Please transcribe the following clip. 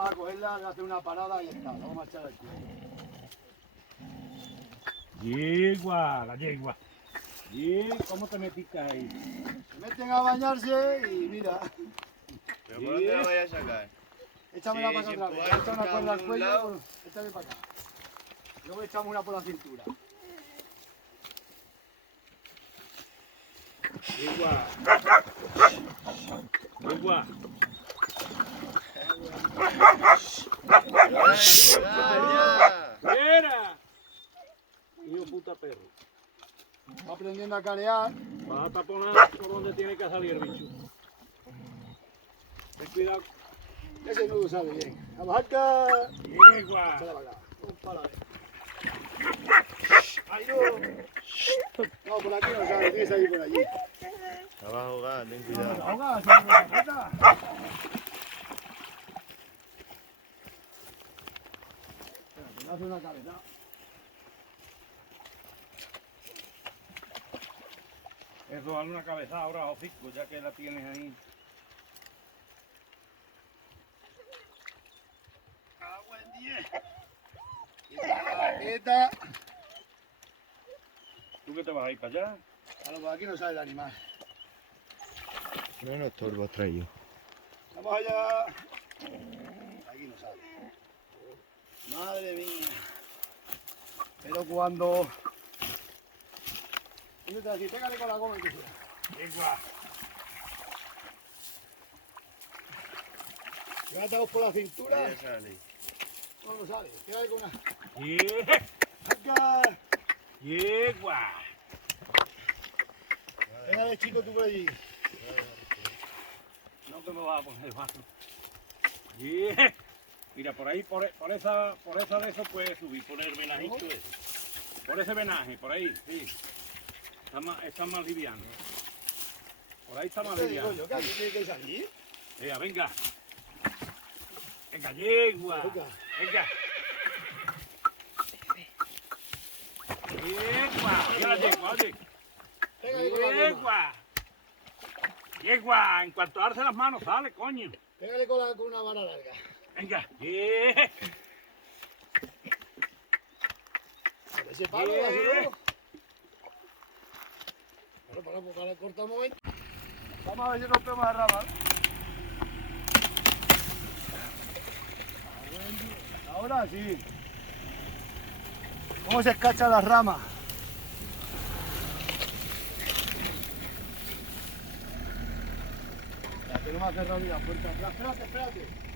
Vamos a cogerla, le hacer una parada y ya está. Vamos a echar el cuello. Yegua, la yegua. ¿Cómo te metiste ahí? Se meten a bañarse y mira. ¿Pero por dónde la vaya a sacar? Échamela Sí, para acá sin otra vez. poder Echa una sacar cuerda al de un cuello, lado. échame para acá. Luego echamos una por la cintura. Yegua. Yegua. ¡Ya! ¡Mira! Hijo puta perro. Va aprendiendo a carear. Vas a taponar por donde tiene que salir el bicho. Ten cuidado. Ese nudo sale bien. A bajar acá. Yegua. Échala para acá. Un palo de. ¡Ay, no! No, por aquí no sale. Tiene que salir por allí. La vas a jugar, ten cuidado. Ahoga, se me capeta. Espera, que le hace una cabeza. Eso, dale una cabezada ahora, hocico, ya que la tienes ahí. Agua en 10. Quieta. ¿Tú qué te vas a ir para allá? Claro, por aquí no sale el animal. No nos estorbo has traído. Vamos allá. Aquí no sale. Madre mía. Pero cuando... ¿Dónde te vas a decir? Pégale con la goma y que sea. Yegua. Ya estamos por la cintura. Ahí sale. No sale. Pégale con una... Yegua. Acá. Yegua. Pégale, chico, tú por allí. No te me vas a poner bajo. Mira, por ahí, por esa de eso puedes subir, por el venajito ese. Por ese venaje, por ahí, sí. Está más liviano. Por ahí está más ¿Qué digo liviano. yo? ¿Qué aquí tiene que salir? Venga. Venga, yegua. Venga. Venga. Yegua. Mira la yegua, oye. Pégale con la goma. Yegua. Yegua. En cuanto darse las manos, sale, coño. Pégale con una vara larga. Venga. Con ese palo, hazlo. Para, pues ahora corta un momento. Vamos a ver si rompemos la rama. Ahora sí. ¿Cómo se escacha las ramas? Ya, que no me ha cerrado ni la puerta atrás. Espérate, espérate.